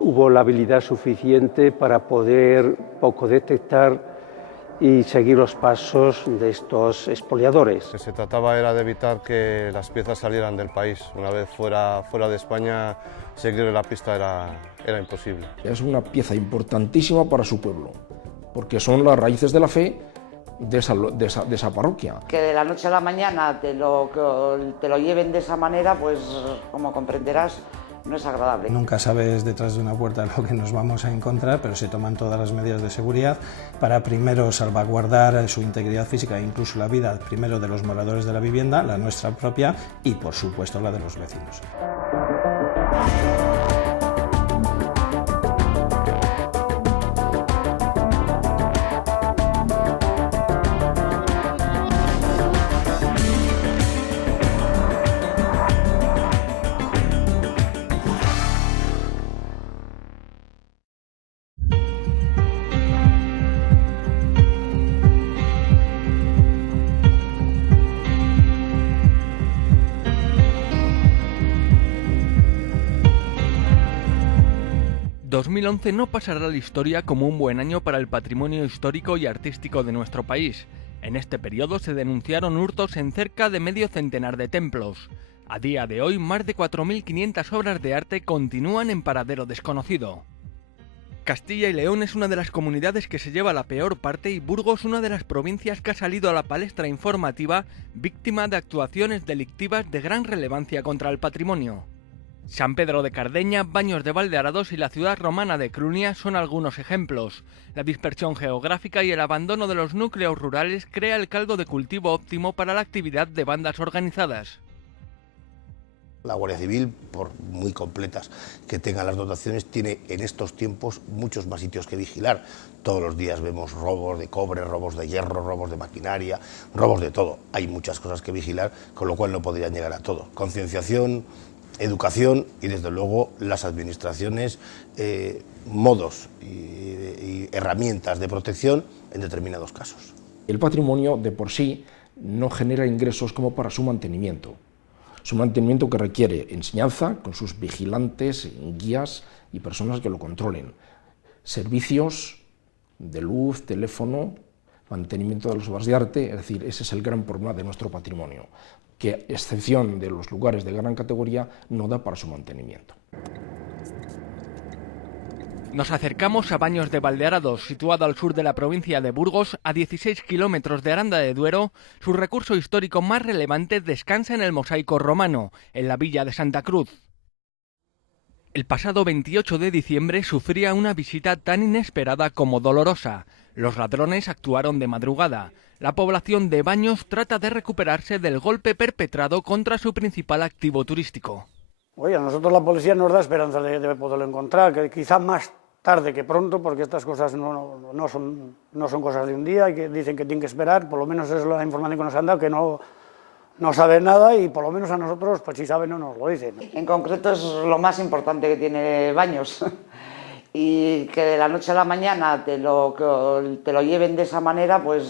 Hubo la habilidad suficiente para poder poco detectar y seguir los pasos de estos expoliadores. Lo que se trataba era de evitar que las piezas salieran del país. Una vez fuera de España, seguir la pista era imposible. Es una pieza importantísima para su pueblo, porque son las raíces de la fe de esa parroquia. Que de la noche a la mañana te lo lleven de esa manera, pues como comprenderás, no es agradable. Nunca sabes detrás de una puerta lo que nos vamos a encontrar, pero se toman todas las medidas de seguridad para primero salvaguardar su integridad física e incluso la vida primero de los moradores de la vivienda, la nuestra propia y por supuesto la de los vecinos. El 2011 no pasará a la historia como un buen año para el patrimonio histórico y artístico de nuestro país. En este periodo se denunciaron hurtos en cerca de medio centenar de templos. A día de hoy, más de 4.500 obras de arte continúan en paradero desconocido. Castilla y León es una de las comunidades que se lleva la peor parte y Burgos una de las provincias que ha salido a la palestra informativa víctima de actuaciones delictivas de gran relevancia contra el patrimonio. San Pedro de Cardeña, Baños de Valdearados y la ciudad romana de Clunia son algunos ejemplos. La dispersión geográfica y el abandono de los núcleos rurales crea el caldo de cultivo óptimo para la actividad de bandas organizadas. La Guardia Civil, por muy completas que tengan las dotaciones, tiene en estos tiempos muchos más sitios que vigilar. Todos los días vemos robos de cobre, robos de hierro, robos de maquinaria, robos de todo. Hay muchas cosas que vigilar, con lo cual no podrían llegar a todo. Concienciación, educación y desde luego las administraciones, modos y herramientas de protección en determinados casos. El patrimonio de por sí no genera ingresos como para su mantenimiento. Es un mantenimiento que requiere enseñanza con sus vigilantes, guías y personas que lo controlen. Servicios de luz, teléfono, mantenimiento de las obras de arte, es decir, ese es el gran problema de nuestro patrimonio, que, a excepción de los lugares de gran categoría, no da para su mantenimiento. Nos acercamos a Baños de Valdearados, situado al sur de la provincia de Burgos, a 16 kilómetros de Aranda de Duero. Su recurso histórico más relevante descansa en el mosaico romano, en la villa de Santa Cruz. El pasado 28 de diciembre sufría una visita tan inesperada como dolorosa. Los ladrones actuaron de madrugada. La población de Baños trata de recuperarse del golpe perpetrado contra su principal activo turístico. Oye, a nosotros la policía nos da esperanza de poderlo encontrar, que quizá más tarde que pronto, porque estas cosas no son cosas de un día y que dicen que tienen que esperar. Por lo menos esa es la información que nos han dado, que no saben nada y por lo menos a nosotros, pues si saben, no nos lo dicen. En concreto es lo más importante que tiene Baños. Y que de la noche a la mañana te lo lleven de esa manera, pues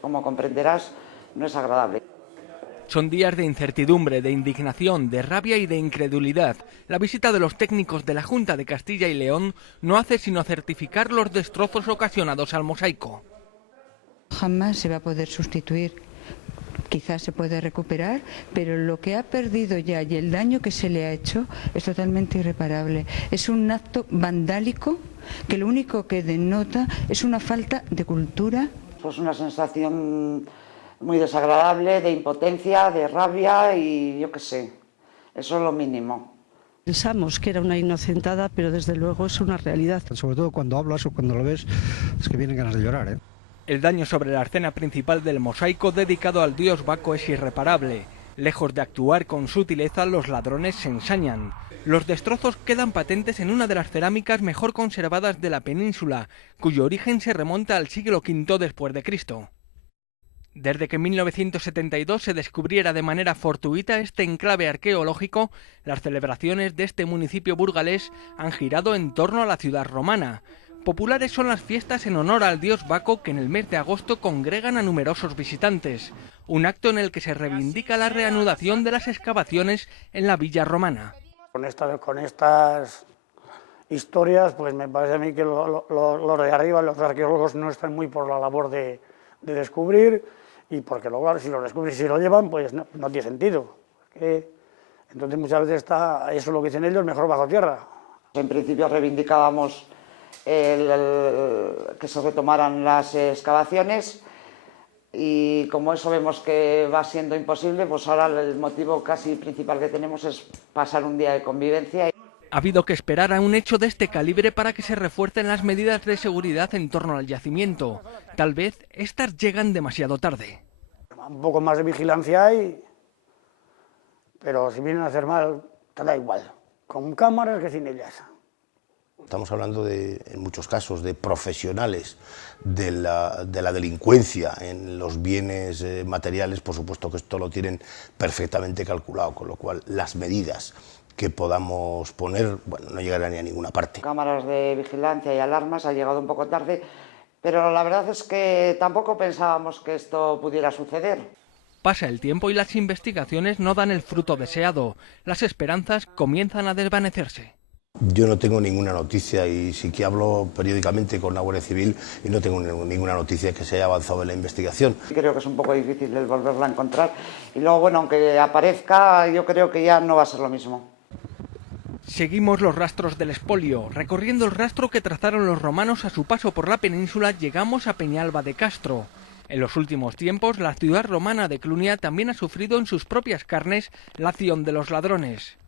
como comprenderás, no es agradable. Son días de incertidumbre, de indignación, de rabia y de incredulidad. La visita de los técnicos de la Junta de Castilla y León no hace sino certificar los destrozos ocasionados al mosaico. Jamás se va a poder sustituir. Quizás se puede recuperar, pero lo que ha perdido ya y el daño que se le ha hecho es totalmente irreparable. Es un acto vandálico que lo único que denota es una falta de cultura. Pues una sensación muy desagradable, de impotencia, de rabia y yo qué sé, eso es lo mínimo. Pensamos que era una inocentada, pero desde luego es una realidad. Sobre todo cuando hablas o cuando lo ves, es que vienen ganas de llorar, ¿eh? El daño sobre la escena principal del mosaico dedicado al dios Baco es irreparable. Lejos de actuar con sutileza, los ladrones se ensañan. Los destrozos quedan patentes en una de las cerámicas mejor conservadas de la península, cuyo origen se remonta al siglo V después de Cristo. Desde que en 1972 se descubriera de manera fortuita este enclave arqueológico, las celebraciones de este municipio burgalés han girado en torno a la ciudad romana. Populares son las fiestas en honor al dios Baco que en el mes de agosto congregan a numerosos visitantes, un acto en el que se reivindica la reanudación de las excavaciones en la villa romana. Con estas historias, pues me parece a mí que los de arriba, los arqueólogos, no están muy por la labor de descubrir, y porque luego si lo descubren y si lo llevan, pues no tiene sentido. Entonces muchas veces está, eso es lo que dicen ellos, mejor bajo tierra. En principio reivindicábamos que se retomaran las excavaciones, y como eso vemos que va siendo imposible, pues ahora el motivo casi principal que tenemos es pasar un día de convivencia. Ha habido que esperar a un hecho de este calibre para que se refuercen las medidas de seguridad en torno al yacimiento. Tal vez estas llegan demasiado tarde. Un poco más de vigilancia hay, pero si vienen a hacer mal, te da igual, con cámaras que sin ellas. Estamos hablando en muchos casos de profesionales de la delincuencia en los bienes materiales. Por supuesto que esto lo tienen perfectamente calculado, con lo cual las medidas que podamos poner, bueno, no llegarán ni a ninguna parte. Cámaras de vigilancia y alarmas ha llegado un poco tarde, pero la verdad es que tampoco pensábamos que esto pudiera suceder. Pasa el tiempo y las investigaciones no dan el fruto deseado. Las esperanzas comienzan a desvanecerse. Yo no tengo ninguna noticia, y sí que hablo periódicamente con la Guardia Civil, y no tengo ninguna noticia que se haya avanzado en la investigación. Creo que es un poco difícil el volverla a encontrar, y luego, bueno, aunque aparezca, yo creo que ya no va a ser lo mismo. Seguimos los rastros del expolio. Recorriendo el rastro que trazaron los romanos a su paso por la península, llegamos a Peñalba de Castro. En los últimos tiempos, la ciudad romana de Clunia también ha sufrido en sus propias carnes la acción de los ladrones.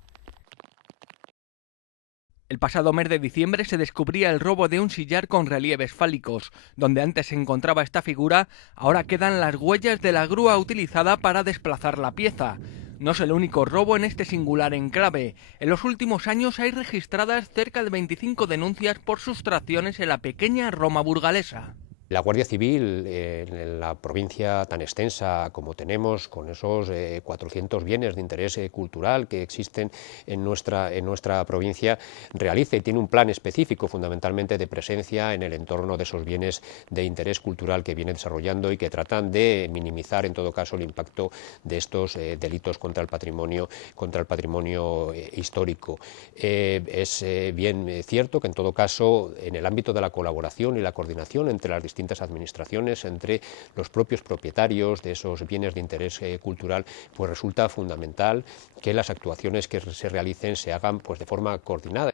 El pasado mes de diciembre se descubría el robo de un sillar con relieves fálicos. Donde antes se encontraba esta figura, ahora quedan las huellas de la grúa utilizada para desplazar la pieza. No es el único robo en este singular enclave. En los últimos años hay registradas cerca de 25 denuncias por sustracciones en la pequeña Roma burgalesa. La Guardia Civil, en la provincia tan extensa como tenemos, con esos 400 bienes de interés cultural que existen en nuestra provincia, realiza y tiene un plan específico fundamentalmente de presencia en el entorno de esos bienes de interés cultural que viene desarrollando y que tratan de minimizar en todo caso el impacto de estos delitos contra el patrimonio histórico. Es bien cierto que en todo caso en el ámbito de la colaboración y la coordinación entre las distintas administraciones, entre los propios propietarios de esos bienes de interés cultural, pues resulta fundamental que las actuaciones que se realicen se hagan pues de forma coordinada.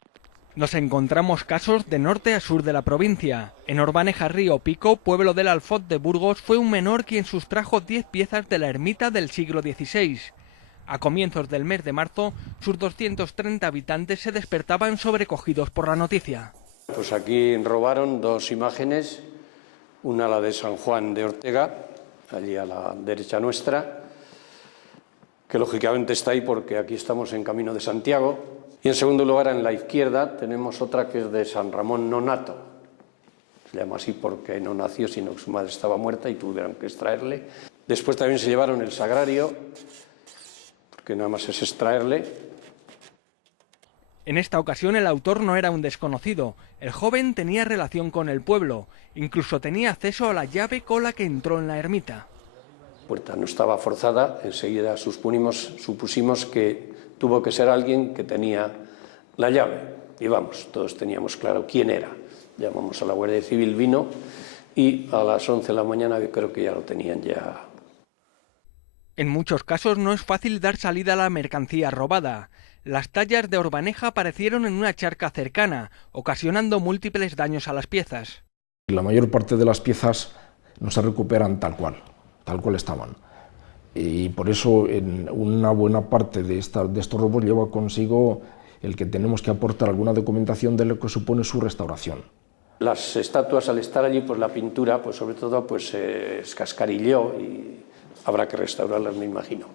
Nos encontramos casos de norte a sur de la provincia. En Orbaneja Río Pico, pueblo del Alfoz de Burgos, fue un menor quien sustrajo 10 piezas de la ermita del siglo XVI. A comienzos del mes de marzo, sus 230 habitantes se despertaban sobrecogidos por la noticia. Pues aquí robaron dos imágenes, una la de San Juan de Ortega, allí a la derecha nuestra, que lógicamente está ahí porque aquí estamos en Camino de Santiago, y en segundo lugar en la izquierda tenemos otra que es de San Ramón Nonato, se llama así porque no nació sino que su madre estaba muerta y tuvieron que extraerle. Después también se llevaron el sagrario, porque nada más es extraerle. En esta ocasión el autor no era un desconocido. El joven tenía relación con el pueblo. Incluso tenía acceso a la llave con la que entró en la ermita. La puerta no estaba forzada. Enseguida supusimos que tuvo que ser alguien que tenía la llave. Y vamos, todos teníamos claro quién era. Llamamos a la Guardia Civil, vino y a las 11 de la mañana yo creo que ya lo tenían ya. En muchos casos no es fácil dar salida a la mercancía robada. Las tallas de Orbaneja aparecieron en una charca cercana, ocasionando múltiples daños a las piezas. La mayor parte de las piezas no se recuperan tal cual estaban. Y por eso en una buena parte de estos robos lleva consigo el que tenemos que aportar alguna documentación de lo que supone su restauración. Las estatuas, al estar allí, pues la pintura, pues sobre todo, pues se escascarilló y habrá que restaurarlas, me imagino.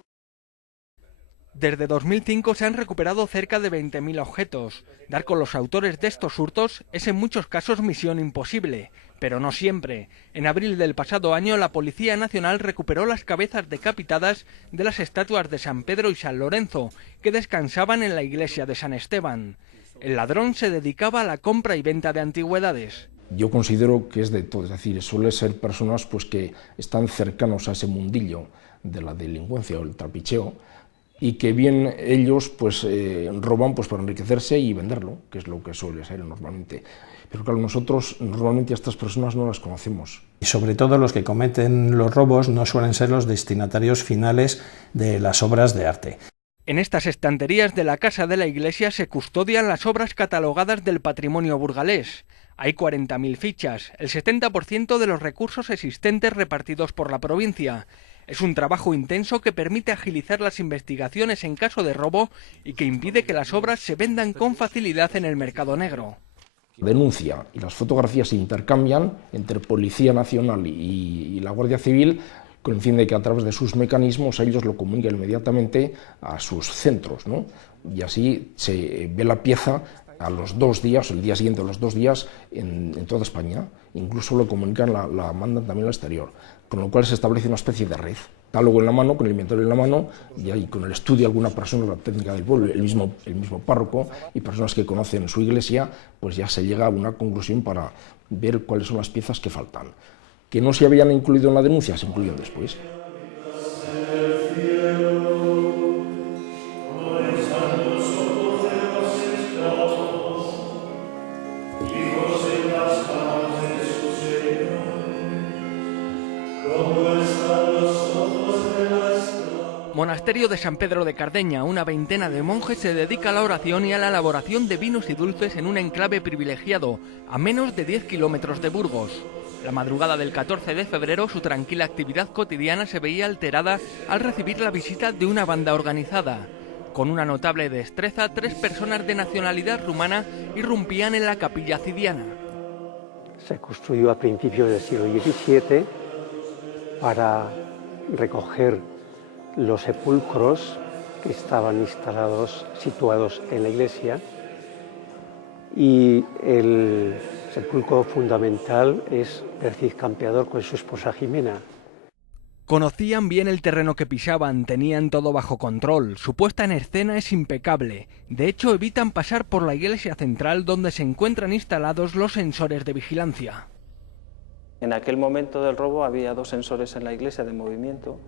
Desde 2005 se han recuperado cerca de 20.000 objetos. Dar con los autores de estos hurtos es en muchos casos misión imposible, pero no siempre. En abril del pasado año la Policía Nacional recuperó las cabezas decapitadas de las estatuas de San Pedro y San Lorenzo, que descansaban en la iglesia de San Esteban. El ladrón se dedicaba a la compra y venta de antigüedades. Yo considero que es de todo, es decir, suele ser personas pues, que están cercanos a ese mundillo de la delincuencia o el trapicheo, y que bien ellos pues roban pues para enriquecerse y venderlo, que es lo que suele ser normalmente. Pero claro, nosotros normalmente a estas personas no las conocemos. Y sobre todo los que cometen los robos no suelen ser los destinatarios finales de las obras de arte. En estas estanterías de la Casa de la Iglesia se custodian las obras catalogadas del patrimonio burgalés. Hay 40.000 fichas, el 70% de los recursos existentes repartidos por la provincia. Es un trabajo intenso que permite agilizar las investigaciones en caso de robo y que impide que las obras se vendan con facilidad en el mercado negro. Denuncia y las fotografías se intercambian entre Policía Nacional y la Guardia Civil con el fin de que a través de sus mecanismos ellos lo comuniquen inmediatamente a sus centros, ¿no? Y así se ve la pieza a los 2 días, el día siguiente a los 2 días en toda España. Incluso lo comunican, la mandan también al exterior, con lo cual se establece una especie de red. Catálogo en la mano, con el inventario en la mano, y ahí con el estudio de alguna persona, la técnica del pueblo, el mismo párroco y personas que conocen su iglesia, pues ya se llega a una conclusión para ver cuáles son las piezas que faltan. Que no se habían incluido en la denuncia, se incluyen después. Monasterio de San Pedro de Cardeña, una veintena de monjes se dedica a la oración y a la elaboración de vinos y dulces en un enclave privilegiado, a menos de 10 kilómetros de Burgos. La madrugada del 14 de febrero, su tranquila actividad cotidiana se veía alterada al recibir la visita de una banda organizada. Con una notable destreza, 3 personas de nacionalidad rumana irrumpían en la capilla cidiana. Se construyó a principios del siglo XVII para recoger los sepulcros que estaban situados en la iglesia, y el sepulcro fundamental es Perciz Campeador con su esposa Jimena. Conocían bien el terreno que pisaban, tenían todo bajo control, su puesta en escena es impecable. De hecho, evitan pasar por la iglesia central donde se encuentran instalados los sensores de vigilancia. En aquel momento del robo había 2 sensores en la iglesia de movimiento.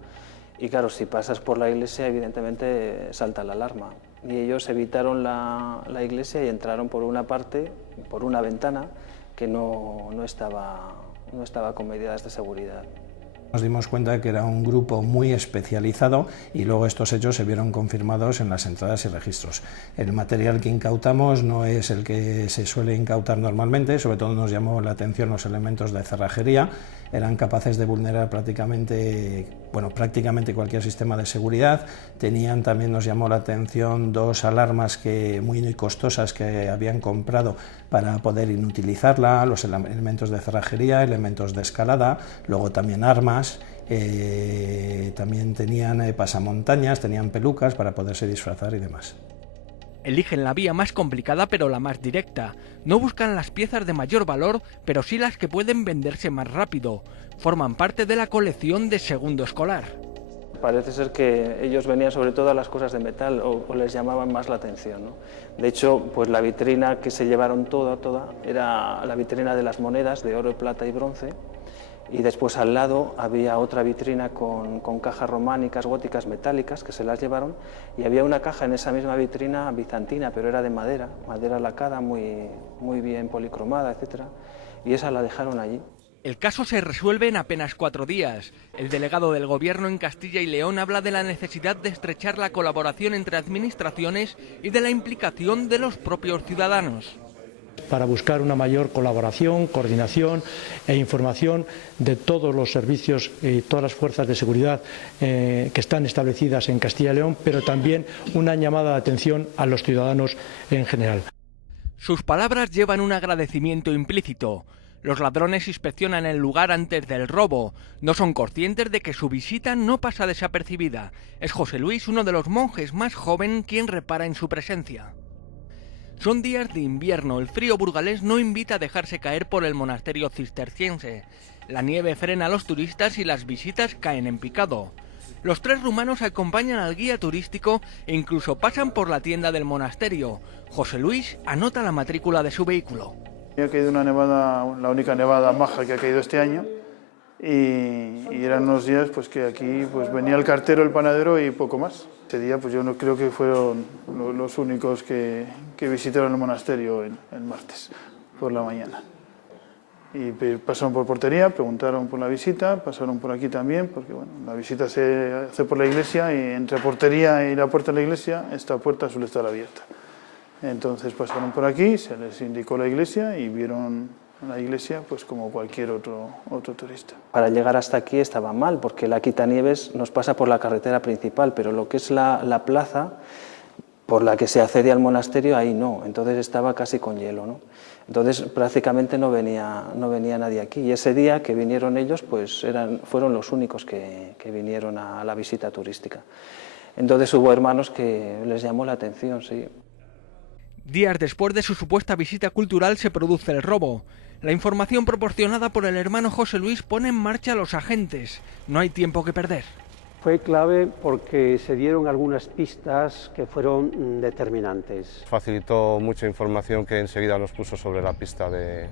Y claro, si pasas por la iglesia, evidentemente salta la alarma. Y ellos evitaron la iglesia y entraron por una parte, por una ventana, que no estaba con medidas de seguridad. Nos dimos cuenta de que era un grupo muy especializado y luego estos hechos se vieron confirmados en las entradas y registros. El material que incautamos no es el que se suele incautar normalmente, sobre todo nos llamó la atención los elementos de cerrajería. Eran capaces de vulnerar prácticamente cualquier sistema de seguridad. Tenían, también nos llamó la atención, 2 alarmas muy costosas que habían comprado para poder inutilizarla, los elementos de cerrajería, elementos de escalada, luego también armas, también tenían pasamontañas, tenían pelucas para poderse disfrazar y demás. Eligen la vía más complicada pero la más directa. No buscan las piezas de mayor valor, pero sí las que pueden venderse más rápido. Forman parte de la colección de segundo escolar. Parece ser que ellos venían sobre todo a las cosas de metal o les llamaban más la atención, ¿no? De hecho, pues la vitrina que se llevaron toda era la vitrina de las monedas de oro, plata y bronce. Y después al lado había otra vitrina con cajas románicas, góticas, metálicas, que se las llevaron, y había una caja en esa misma vitrina bizantina, pero era de madera lacada, muy bien policromada, etc. Y esa la dejaron allí. El caso se resuelve en apenas 4 días. El delegado del Gobierno en Castilla y León habla de la necesidad de estrechar la colaboración entre administraciones y de la implicación de los propios ciudadanos. Para buscar una mayor colaboración, coordinación e información de todos los servicios y todas las fuerzas de seguridad que están establecidas en Castilla y León, pero también una llamada de atención a los ciudadanos en general. Sus palabras llevan un agradecimiento implícito. Los ladrones inspeccionan el lugar antes del robo. No son conscientes de que su visita no pasa desapercibida. Es José Luis, uno de los monjes más joven, quien repara en su presencia. Son días de invierno, el frío burgalés no invita a dejarse caer por el monasterio cisterciense. La nieve frena a los turistas y las visitas caen en picado. Los 3 rumanos acompañan al guía turístico e incluso pasan por la tienda del monasterio. José Luis anota la matrícula de su vehículo. Ha caído una nevada, la única nevada maja que ha caído este año, y eran unos días pues que aquí pues venía el cartero, el panadero y poco más. Ese día pues yo no creo que fueron los únicos que visitaron el monasterio el martes por la mañana. Y pasaron por portería, preguntaron por la visita, pasaron por aquí también, porque bueno, la visita se hace por la iglesia y entre portería y la puerta de la iglesia esta puerta suele estar abierta. Entonces pasaron por aquí, se les indicó la iglesia y vieron la iglesia pues como cualquier otro turista. Para llegar hasta aquí estaba mal, porque la Quitanieves nos pasa por la carretera principal, pero lo que es la plaza por la que se accede al monasterio, ahí no, entonces estaba casi con hielo, ¿no? Entonces prácticamente no venía nadie aquí, y ese día que vinieron ellos pues fueron los únicos que vinieron a la visita turística. Entonces hubo hermanos que les llamó la atención, sí. Días después de su supuesta visita cultural se produce el robo. La información proporcionada por el hermano José Luis pone en marcha a los agentes. No hay tiempo que perder. Fue clave porque se dieron algunas pistas que fueron determinantes. Facilitó mucha información que enseguida nos puso sobre la pista de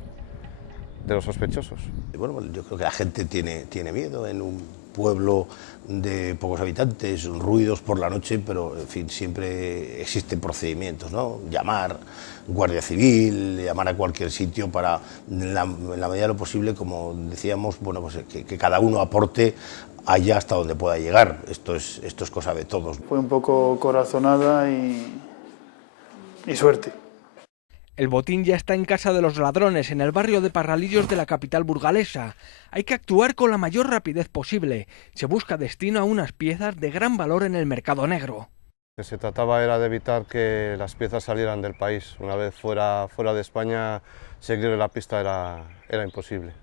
los sospechosos. Bueno, yo creo que la gente tiene miedo en un pueblo de pocos habitantes, ruidos por la noche, pero en fin, siempre existen procedimientos, ¿no? Llamar Guardia Civil, llamar a cualquier sitio para, en la medida de lo posible, como decíamos, bueno, pues que cada uno aporte allá hasta donde pueda llegar. Esto es cosa de todos. Fue un poco corazonada y suerte. El botín ya está en casa de los ladrones, en el barrio de Parralillos de la capital burgalesa. Hay que actuar con la mayor rapidez posible. Se busca destino a unas piezas de gran valor en el mercado negro. Lo que se trataba era de evitar que las piezas salieran del país. Una vez fuera de España, seguir la pista era imposible.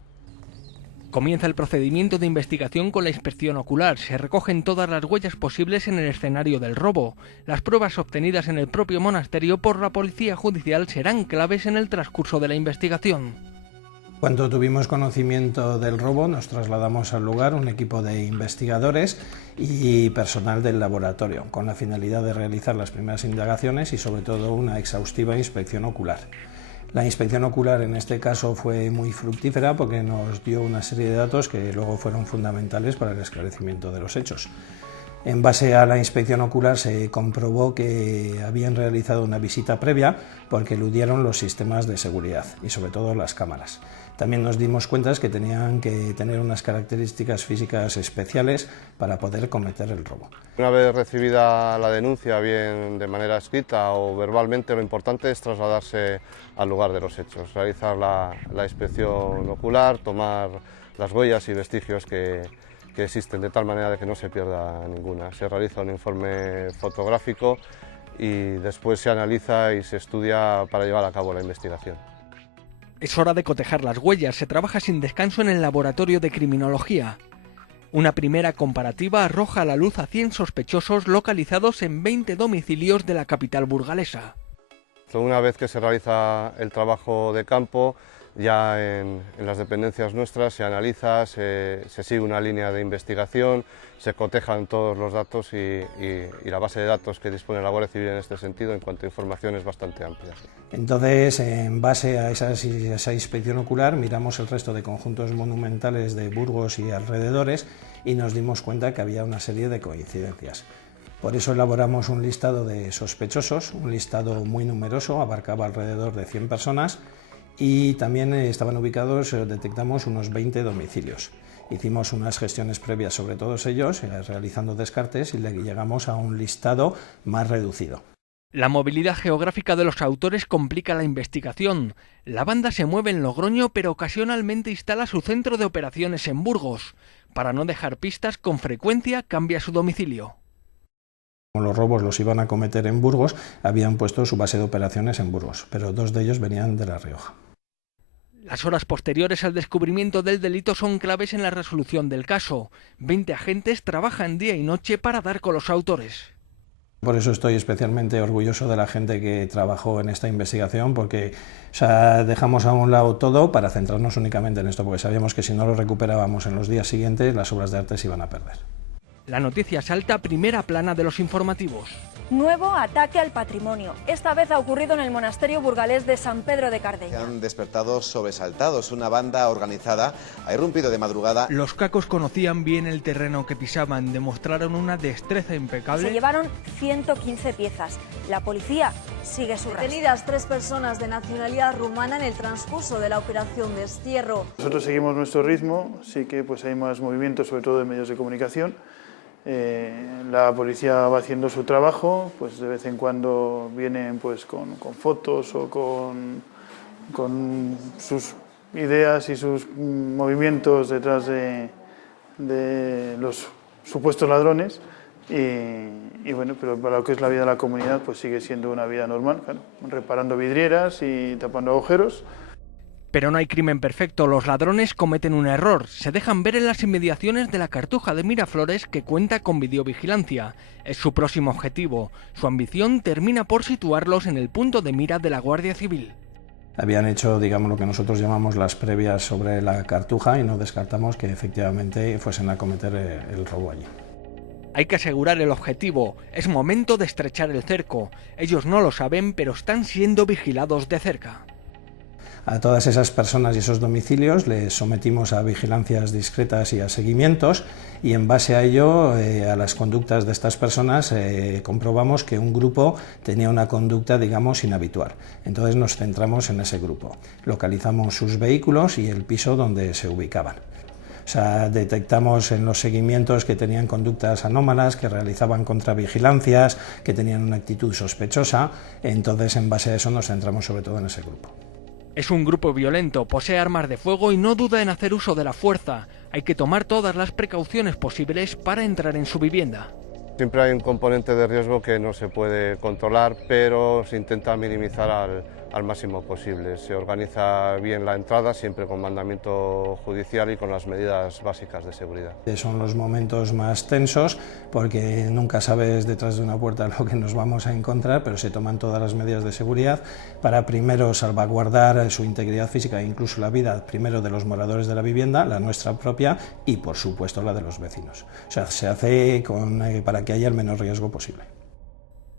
Comienza el procedimiento de investigación con la inspección ocular. Se recogen todas las huellas posibles en el escenario del robo. Las pruebas obtenidas en el propio monasterio por la policía judicial serán claves en el transcurso de la investigación. Cuando tuvimos conocimiento del robo, nos trasladamos al lugar un equipo de investigadores y personal del laboratorio, con la finalidad de realizar las primeras indagaciones y sobre todo una exhaustiva inspección ocular. La inspección ocular en este caso fue muy fructífera porque nos dio una serie de datos que luego fueron fundamentales para el esclarecimiento de los hechos. En base a la inspección ocular se comprobó que habían realizado una visita previa porque eludieron los sistemas de seguridad y sobre todo las cámaras. También nos dimos cuenta que tenían que tener unas características físicas especiales para poder cometer el robo. Una vez recibida la denuncia, bien de manera escrita o verbalmente, lo importante es trasladarse al lugar de los hechos, realizar la inspección ocular, tomar las huellas y vestigios que existen de tal manera de que no se pierda ninguna. Se realiza un informe fotográfico y después se analiza y se estudia para llevar a cabo la investigación. Es hora de cotejar las huellas. Se trabaja sin descanso en el laboratorio de criminología. Una primera comparativa arroja a la luz a 100 sospechosos localizados en 20 domicilios de la capital burgalesa. Una vez que se realiza el trabajo de campo, ya en las dependencias nuestras se analiza, se sigue una línea de investigación, se cotejan todos los datos y la base de datos que dispone la Guardia Civil en este sentido en cuanto a información es bastante amplia. Entonces, en base a esa inspección ocular, miramos el resto de conjuntos monumentales de Burgos y alrededores y nos dimos cuenta que había una serie de coincidencias. Por eso elaboramos un listado de sospechosos, un listado muy numeroso, abarcaba alrededor de 100 personas, y también estaban ubicados, detectamos unos 20 domicilios. Hicimos unas gestiones previas sobre todos ellos, realizando descartes, y llegamos a un listado más reducido. La movilidad geográfica de los autores complica la investigación. La banda se mueve en Logroño, pero ocasionalmente instala su centro de operaciones en Burgos. Para no dejar pistas, con frecuencia cambia su domicilio. Como los robos los iban a cometer en Burgos, habían puesto su base de operaciones en Burgos, pero 2 de ellos venían de La Rioja. Las horas posteriores al descubrimiento del delito son claves en la resolución del caso. 20 agentes trabajan día y noche para dar con los autores. Por eso estoy especialmente orgulloso de la gente que trabajó en esta investigación, porque dejamos a un lado todo para centrarnos únicamente en esto, porque sabíamos que si no lo recuperábamos en los días siguientes, las obras de arte se iban a perder. La noticia salta a primera plana de los informativos. Nuevo ataque al patrimonio. Esta vez ha ocurrido en el monasterio burgalés de San Pedro de Cardeña. Se han despertado sobresaltados. Una banda organizada ha irrumpido de madrugada. Los cacos conocían bien el terreno que pisaban, demostraron una destreza impecable. Se llevaron 115 piezas. La policía sigue su rastro. Detenidas 3 personas de nacionalidad rumana en el transcurso de la operación Destierro. Nosotros seguimos nuestro ritmo, sí que pues hay más movimientos, sobre todo de medios de comunicación. La policía va haciendo su trabajo, pues de vez en cuando vienen pues con fotos o con sus ideas y sus movimientos detrás de los supuestos ladrones y bueno, pero para lo que es la vida de la comunidad pues sigue siendo una vida normal, claro, reparando vidrieras y tapando agujeros. Pero no hay crimen perfecto, los ladrones cometen un error, se dejan ver en las inmediaciones de la Cartuja de Miraflores que cuenta con videovigilancia. Es su próximo objetivo, su ambición termina por situarlos en el punto de mira de la Guardia Civil. Habían hecho, digamos, lo que nosotros llamamos las previas sobre la Cartuja y no descartamos que efectivamente fuesen a cometer el robo allí. Hay que asegurar el objetivo, es momento de estrechar el cerco. Ellos no lo saben, pero están siendo vigilados de cerca. A todas esas personas y esos domicilios les sometimos a vigilancias discretas y a seguimientos y en base a ello, a las conductas de estas personas, comprobamos que un grupo tenía una conducta, digamos, inhabitual. Entonces nos centramos en ese grupo. Localizamos sus vehículos y el piso donde se ubicaban. O sea, detectamos en los seguimientos que tenían conductas anómalas, que realizaban contravigilancias, que tenían una actitud sospechosa. Entonces, en base a eso, nos centramos sobre todo en ese grupo. Es un grupo violento, posee armas de fuego y no duda en hacer uso de la fuerza. Hay que tomar todas las precauciones posibles para entrar en su vivienda. Siempre hay un componente de riesgo que no se puede controlar, pero se intenta minimizar al máximo posible. Se organiza bien la entrada, siempre con mandamiento judicial y con las medidas básicas de seguridad. Son los momentos más tensos porque nunca sabes detrás de una puerta lo que nos vamos a encontrar, pero se toman todas las medidas de seguridad para primero salvaguardar su integridad física e incluso la vida primero de los moradores de la vivienda, la nuestra propia y por supuesto la de los vecinos. O sea, se hace para que haya el menor riesgo posible.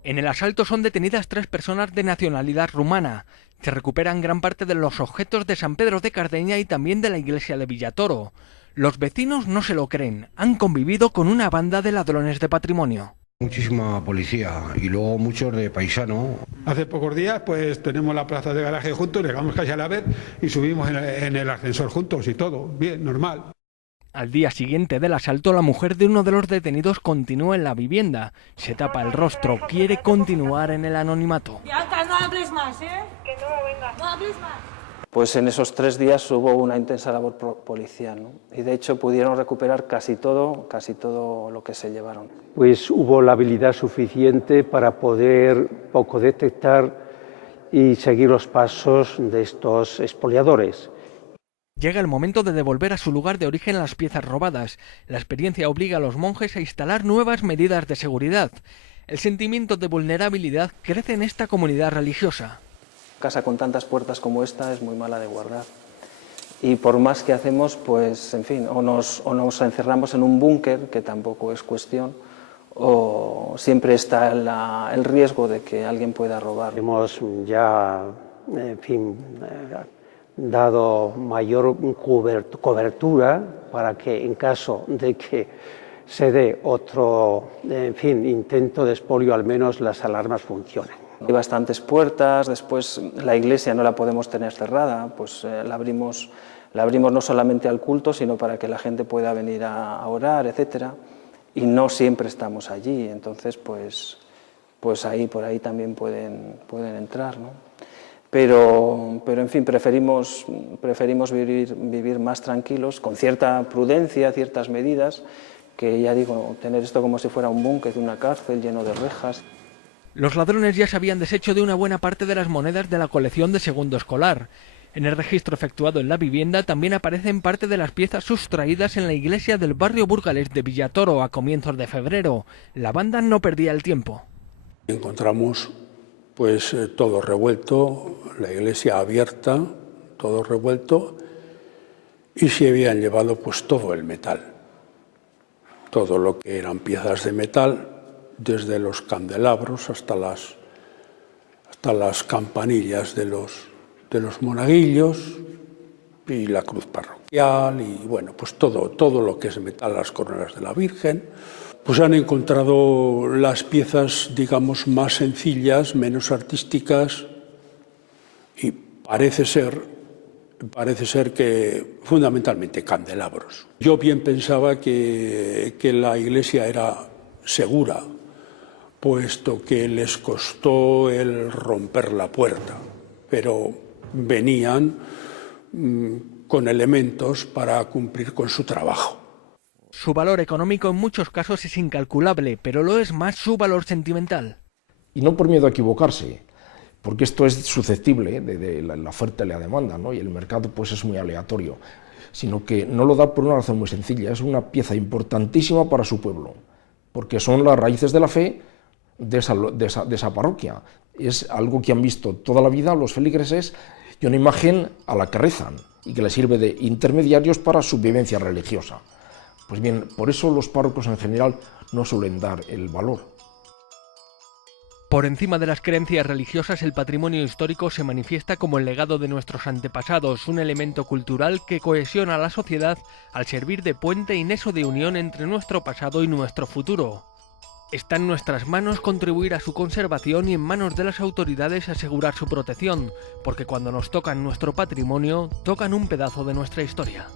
En el asalto son detenidas 3 personas de nacionalidad rumana. Se recuperan gran parte de los objetos de San Pedro de Cardeña y también de la iglesia de Villatoro. Los vecinos no se lo creen, han convivido con una banda de ladrones de patrimonio. Muchísima policía y luego muchos de paisano. Hace pocos días pues tenemos la plaza de garaje juntos, llegamos casi a la vez y subimos en el ascensor juntos y todo, bien, normal. Al día siguiente del asalto, la mujer de uno de los detenidos continúa en la vivienda. Se tapa el rostro, quiere continuar en el anonimato. Bianca, no hables más, ¿eh? Que no, venga. No hables más. Pues en esos 3 días hubo una intensa labor policial, ¿no? Y de hecho pudieron recuperar casi todo lo que se llevaron. Pues hubo la habilidad suficiente para poder poco detectar y seguir los pasos de estos expoliadores. Llega el momento de devolver a su lugar de origen las piezas robadas. La experiencia obliga a los monjes a instalar nuevas medidas de seguridad. El sentimiento de vulnerabilidad crece en esta comunidad religiosa. Casa con tantas puertas como esta es muy mala de guardar. Y por más que hacemos, pues, en fin, o nos encerramos en un búnker, que tampoco es cuestión, o siempre está el riesgo de que alguien pueda robar. Hemos ya, en fin, dado mayor cobertura para que en caso de que se dé otro, en fin, intento de expolio, al menos las alarmas funcionen. Hay bastantes puertas, después la iglesia no la podemos tener cerrada, pues la abrimos no solamente al culto, sino para que la gente pueda venir a orar, etcétera, y no siempre estamos allí, entonces pues por ahí también pueden entrar, ¿no? Pero en fin, preferimos vivir más tranquilos, con cierta prudencia, ciertas medidas, que ya digo, tener esto como si fuera un búnker de una cárcel lleno de rejas. Los ladrones ya se habían deshecho de una buena parte de las monedas de la colección de segundo escolar. En el registro efectuado en la vivienda también aparecen parte de las piezas sustraídas en la iglesia del barrio burgalés de Villatoro a comienzos de febrero. La banda no perdía el tiempo. Encontramos pues todo revuelto, la iglesia abierta, todo revuelto, y se habían llevado pues todo el metal. todo lo que eran piezas de metal, desde los candelabros hasta las campanillas de los monaguillos y la cruz parroquial y bueno, pues todo lo que es metal, las coronas de la Virgen. Pues han encontrado las piezas, digamos, más sencillas, menos artísticas y parece ser que fundamentalmente candelabros. Yo bien pensaba que la iglesia era segura, puesto que les costó el romper la puerta, pero venían con elementos para cumplir con su trabajo. Su valor económico en muchos casos es incalculable, pero lo es más su valor sentimental. Y no por miedo a equivocarse, porque esto es susceptible de la oferta y la demanda, ¿no? Y el mercado pues es muy aleatorio, sino que no lo da por una razón muy sencilla, es una pieza importantísima para su pueblo, porque son las raíces de la fe de esa parroquia. Es algo que han visto toda la vida los feligreses y una imagen a la que rezan y que les sirve de intermediarios para su vivencia religiosa. Pues bien, por eso los párrocos en general no suelen dar el valor. Por encima de las creencias religiosas, el patrimonio histórico se manifiesta como el legado de nuestros antepasados, un elemento cultural que cohesiona a la sociedad al servir de puente y nexo de unión entre nuestro pasado y nuestro futuro. Está en nuestras manos contribuir a su conservación y en manos de las autoridades asegurar su protección, porque cuando nos tocan nuestro patrimonio, tocan un pedazo de nuestra historia.